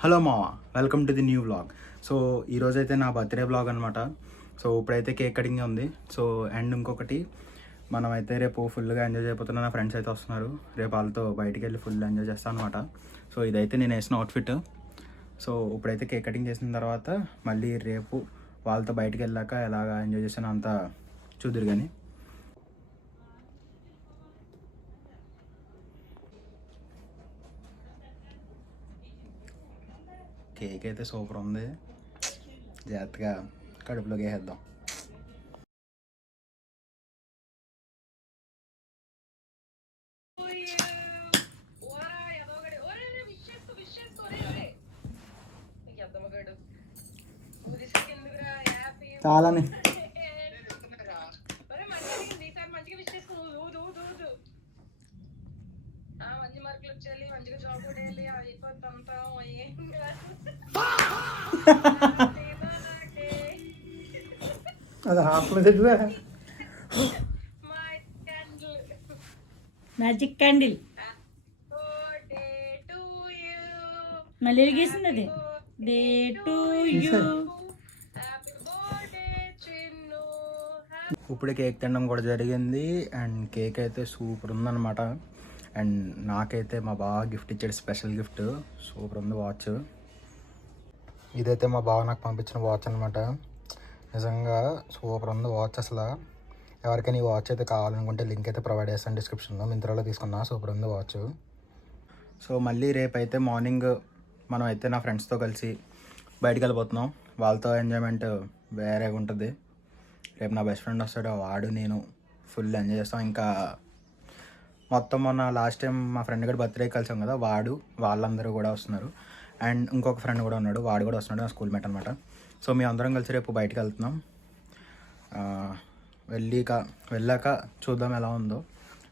Hello మావా, welcome to the new vlog. So ఈరోజైతే నా బర్త్డే వ్లాగ్ అనమాట. సో ఇప్పుడైతే కేక్ కటింగ్ ఉంది. సో అండ్ ఇంకొకటి, మనమైతే రేపు ఫుల్గా ఎంజాయ్ చేయబోతున్నా. నా ఫ్రెండ్స్ అయితే వస్తున్నారు. రేపు వాళ్ళతో బయటికి వెళ్ళి ఫుల్ ఎంజాయ్ చేస్తాను అనమాట. సో ఇదైతే నేను వేసిన అవుట్ఫిట్. సో ఇప్పుడైతే కేక్ కటింగ్ చేసిన తర్వాత మళ్ళీ రేపు వాళ్ళతో బయటికి వెళ్ళాక ఎలాగ ఎంజాయ్ చేసాను అంతా చూదురు. కానీ కేక్ అయితే సూపర్ ఉంది. జాగ్రత్తగా కడుపులోకి వేసేద్దాం. చాలానే అది మ్యాజిక్ క్యాండిల్ మళ్ళీ వెలిగేసింది. అది డే టు యూ. ఇప్పుడే కేక్ తినడం కూడా జరిగింది. అండ్ కేక్ అయితే సూపర్ ఉందన్నమాట. అండ్ నాకైతే మా బావ గిఫ్ట్ ఇచ్చాడు, స్పెషల్ గిఫ్ట్. సూపర్ ఉంది వాచ్. ఇదైతే మా బావ నాకు పంపించిన వాచ్ అనమాట. నిజంగా సూపర్ ఉంది వాచ్. అసలు ఎవరికైనా ఈ వాచ్ అయితే కావాలనుకుంటే లింక్ అయితే ప్రొవైడ్ చేస్తాను డిస్క్రిప్షన్లో. మింత్రాలో తీసుకున్నా. సూపర్ ఉంది వాచ్. సో మళ్ళీ రేపు అయితే మార్నింగ్ మనం అయితే నా ఫ్రెండ్స్తో కలిసి బయటికి వెళ్ళిపోతున్నాం. వాళ్ళతో ఎంజాయ్మెంట్ వేరేగా ఉంటుంది. రేపు నా బెస్ట్ ఫ్రెండ్ వస్తాడు, వాడు నేను ఫుల్ ఎంజాయ్ చేస్తాం. ఇంకా మొత్తం మొన్న లాస్ట్ టైం మా ఫ్రెండ్ కూడా బర్త్డే కలిసాం కదా, వాడు వాళ్ళందరూ కూడా వస్తున్నారు. అండ్ ఇంకొక ఫ్రెండ్ కూడా ఉన్నాడు, వాడు కూడా వస్తున్నాడు, నా స్కూల్ మేట్ అనమాట. సో మేము అందరం కలిసి రేపు బయటికి వెళ్తున్నాం. వెళ్ళాక చూద్దాం ఎలా ఉందో.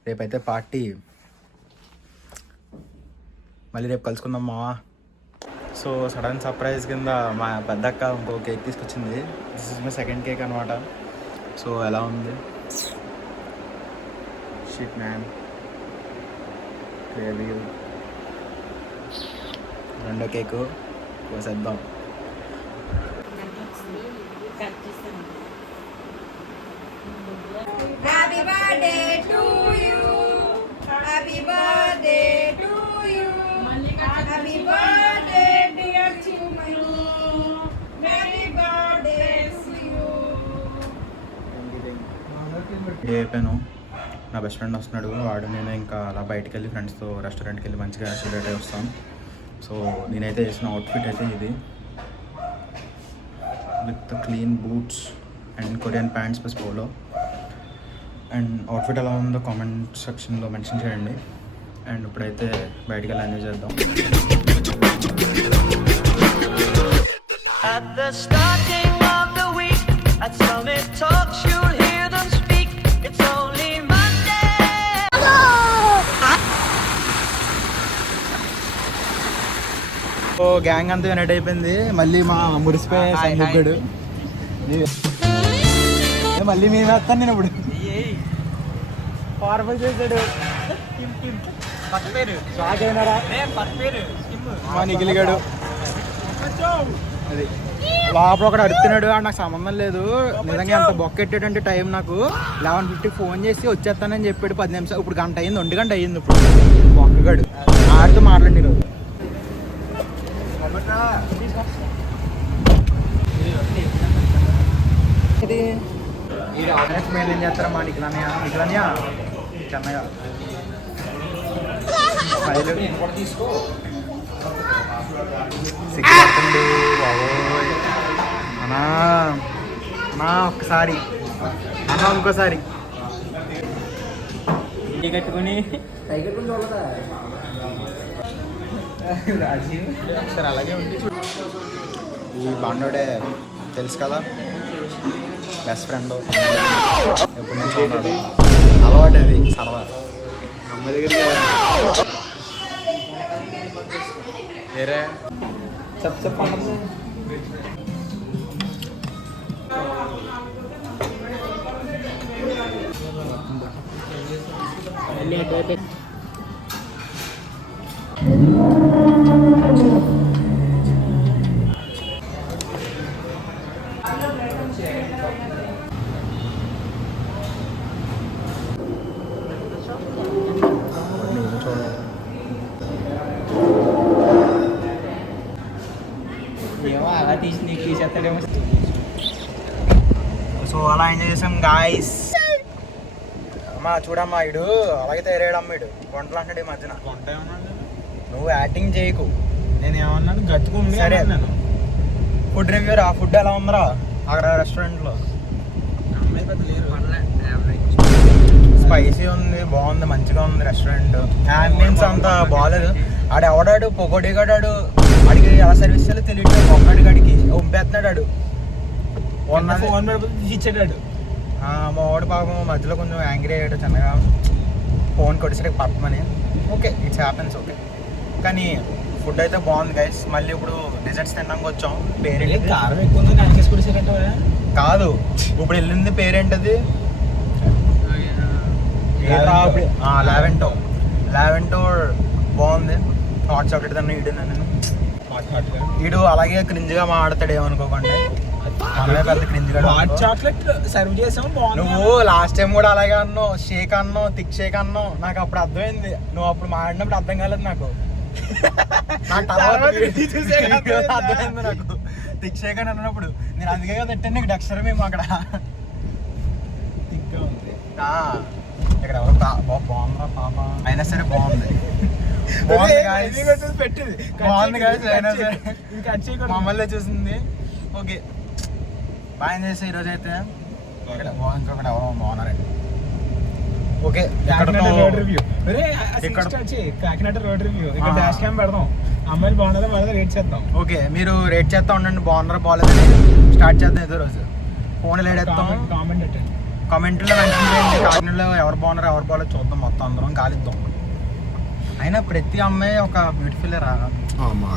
రేపైతే పార్టీ. మళ్ళీ రేపు కలుసుకుందాం మావా. సో సడన్ సర్ప్రైజ్ కింద మా పెద్దక్క ఇంకో కేక్ తీసుకొచ్చింది. This is my second cake అనమాట. సో ఎలా ఉంది? Shit man. రివ్యూ. రెండో cake కోసేద్దాం. Happy birthday to you. Happy birthday to you. Happy birthday dear Chimani. Happy birthday to you. అయిపోయాను. నా బెస్ట్ ఫ్రెండ్ వస్తున్నాడు, వాడు నేను ఇంకా అలా బయటికి వెళ్ళి ఫ్రెండ్స్తో రెస్టారెంట్కి వెళ్ళి మంచిగా సెలబ్రేట్ అయి వస్తాం. సో నేనైతే వేసిన అవుట్ఫిట్ అయితే ఇది, with clean boots and Korean pants plus polo. And outfit ఎలా ఉందో కామెంట్ సెక్షన్లో మెన్షన్ చేయండి. అండ్ ఇప్పుడైతే బయటికి వెళ్ళి ఎంజాయ్ చేద్దాం. At the starting of the week, at Summit Talks, you'll hear them speak. It's only Monday. So gang అంతా unite అయిపోయింది. మళ్ళీ మా మురిసిపోయే సంగడు మళ్ళీ మేము వేస్తాను. నేను ఇప్పుడు ఫార్మల్ చేశాడు. మా నిఖిలిగాడు అది లోపల ఒకటి అడుగుతున్నాడు. నాకు సంబంధం లేదు. నిజంగా ఎంత బొక్కెట్టాడంటే టైం నాకు 11:50 ఫోన్ చేసి వచ్చేస్తానని చెప్పాడు. 10 నిమిషాలు. ఇప్పుడు గంట అయింది, 1 గంట అయ్యింది. ఇప్పుడు బొక్కగాడు ఆడితో మాట్లాడి ఈరోజు. ఇది మెయింటైన్ చేస్తారా మా నిఖిలన్నయ్య? నిఖిలన్నయ్య చెన్నయ్య తీసుకో. సిగ్గుపడుతుంది బాబోయ్. అన్నా అన్నా ఒక్కసారి అన్నా ఇంకోసారి కట్టుకుని సార్ అలాగే ఉంది. ఈ బాండోడే తెలుసు కదా, బెస్ట్ ఫ్రెండ్. ఎప్పుడు నుంచి ఉన్నాడు, అలవాటు అది సరదా. అమ్మ దగ్గర వేరే చెప్పండి. తీసి నీకు తీసేస్తాడేమో. సో అలా ఎంజాయ్ చేసాం గాయస్. అమ్మా చూడమ్మా ఇడు అలాగే తయారయ్యాడమ్మా ఇడు వంటలు అంటాడు ఈ మధ్యన. వంట ఏమన్నా నువ్వు యాక్టింగ్ చేయకు. నేను ఏమన్నాను గట్టుకుంది సరే. అన్నాను. ఫుడ్ రివ్యూర్ ఆ ఫుడ్ ఎలా ఉందిరా అక్కడ రెస్టారెంట్లో? అమ్మాయి పెద్ద లేరు. స్పైసీ ఉంది, బాగుంది, మంచిగా ఉంది రెస్టారెంట్. అంబియన్స్ అంతా బాగాలేదు. ఆడు ఎవడాడు పొగోడి గడాడు ఆడికి ఎలా సర్వీస్ చేయాలో తెలియదు. ఒక్కడి గడికి ఉంపేస్తున్నాడు ఆడు. ఫోన్ ఇచ్చాడు. మా వాడు పాపం మధ్యలో కొంచెం యాంగ్రీ అయ్యాడు చిన్నగా. ఫోన్ కొట్టేసరికి పట్టమని. Okay it's happens okay. కానీ ఫుడ్ అయితే బాగుంది గైస్. మళ్ళీ ఇప్పుడు డెజర్ట్స్ తినడానికి వచ్చాం. పేరేంటి? కారం ఎక్కువ ఉంది నాకేసి కొడిసేటట్టు. కాదు ఇప్పుడు వెళ్ళింది పేరేంటది? లావెంటో. లావెంటో బాగుంది. హాట్ చాక్లెట్ దాన్ని ఈడు నేను ఈడు అలాగే క్రింజ్గా మాట్లాడతాడు ఏమనుకోకుండా. మనమే పెద్ద క్రింజ్గా. హాట్ చాక్లెట్ సర్వ్ చేసాం బాగుంది. నువ్వు లాస్ట్ టైం కూడా అలాగే అన్నావు. షేక్ అన్నావు, థిక్ షేక్ అన్నావు. నాకు అప్పుడు అర్థమైంది. నువ్వు అప్పుడు మాడినప్పుడు అర్థం కాలేదు నాకు. నాకు తర్వాత అర్థమైంది నాకు థిక్ షేక్ అని అన్నప్పుడు. నేను అందుకే కదా తిట్టాను నీకు అక్షరం ఏమో అక్కడ. థిక్గా ఉంది. ఇక్కడ ఎవరు బాగుందా పాప అయినా సరే బాగుంది. బాగుంది guys. పెట్టింది బాగుంది guys. అయినా సరే కట్ చేయకూడదు. మమ్మల్ని చూసింది. ఓకే బాగా ఎంజాయ్ చేసే ఈరోజు అయితే. ఇక్కడ ఇంకొకటి ఎవరో బాగున్నారండి. Okay Kakinada road review. ఇక్కడ కాకినాడ రోడ్ రివ్యూ. ఇక్కడ డాష్ క్యామ్ పెడదాం. అమ్మాయిలు బాగున్నారా బాగా రేట్ చేద్దాం. ఓకే మీరు రేట్ చేస్తా ఉండండి. బాగున్నారా బాగాలేదని స్టార్ట్ చేద్దాం ఏదో రోజు. ఫోన్ లేడేస్తాం. కామెంట్ పెట్టండి. కామెంట్లో మెన్షన్ చేయండి. కాకినాడలో ఎవరు బాగున్నారో ఎవరు బాగాలేదు చూద్దాం. మొత్తం అందరం కాలిద్దాం. అయినా ప్రతి అమ్మాయి ఒక బ్యూటిఫుల్ రా.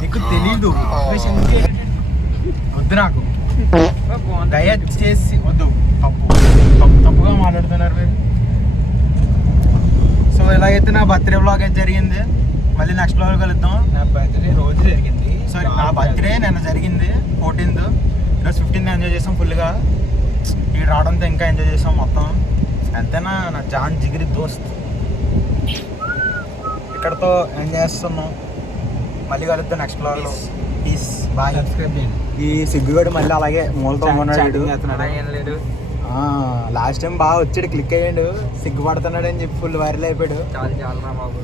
నీకు తెలీదు. వద్దు నాకు దయచేసి వద్దు. తప్పుగా మాట్లాడుతున్నారు మీరు. సో ఎలాగైతే నా బర్త్డే బ్లాగ్ అయితే జరిగింది. మళ్ళీ నెక్స్ట్ బ్లాగ్ కలుద్దాం. నా బర్త్డే రోజు జరిగింది. సారీ నా బర్త్డే నిన్న జరిగింది 14th. ఈరోజు 15th ఎంజాయ్ చేసాం ఫుల్గా. ఇక్కడ రావడంతో ఇంకా ఎంజాయ్ చేసాం మొత్తం. అంతేనా నా జాన్ జిగిరి దోస్త్. ఇక్కడతో ఎంజాయ్ చేస్తున్నాం. మళ్ళీ కలుద్దాం నెక్స్ట్ బ్లాగ్లో. Piece bye. సబ్స్క్రైబ్ చేయండి. ఈ సిగ్గుగాడు మళ్ళీ అలాగే మూలతో ఉన్నాడు. లేడు. లాస్ట్ టైం బాగా వచ్చాడు, క్లిక్ అయ్యాడు, సిగ్గుపడుతున్నాడు అని చెప్పి ఫుల్ వైరల్ అయిపోయాడు. చాలా బాబు.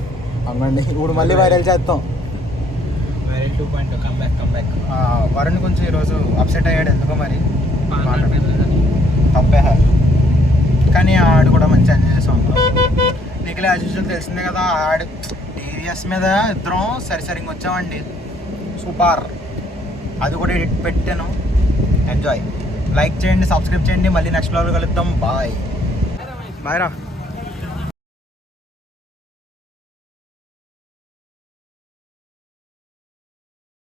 అవునండి ఇప్పుడు మళ్ళీ వైరల్ చేస్తాం. Viral 2.0 comeback. వరుణ్ కొంచెం ఈరోజు అప్సెట్ అయ్యాడు ఎందుకో మరి. తప్పే కానీ ఆడు కూడా మంచి ఎంజాయ్ చేసాం. నీకు యాజ్ యూజువల్ తెలిసిందే కదా. ఆడు టీవీఎస్ మీద ఇద్దరం సరిసరిగా వచ్చామండి. సూపర్. అది కూడా ఎడిట్ పెట్టాను. ఎంజాయ్. లైక్ చేయండి, సబ్స్క్రైబ్ చేయండి. మళ్ళీ నెక్స్ట్ బ్లాగ్లో కలుద్దాం. బాయ్ రా.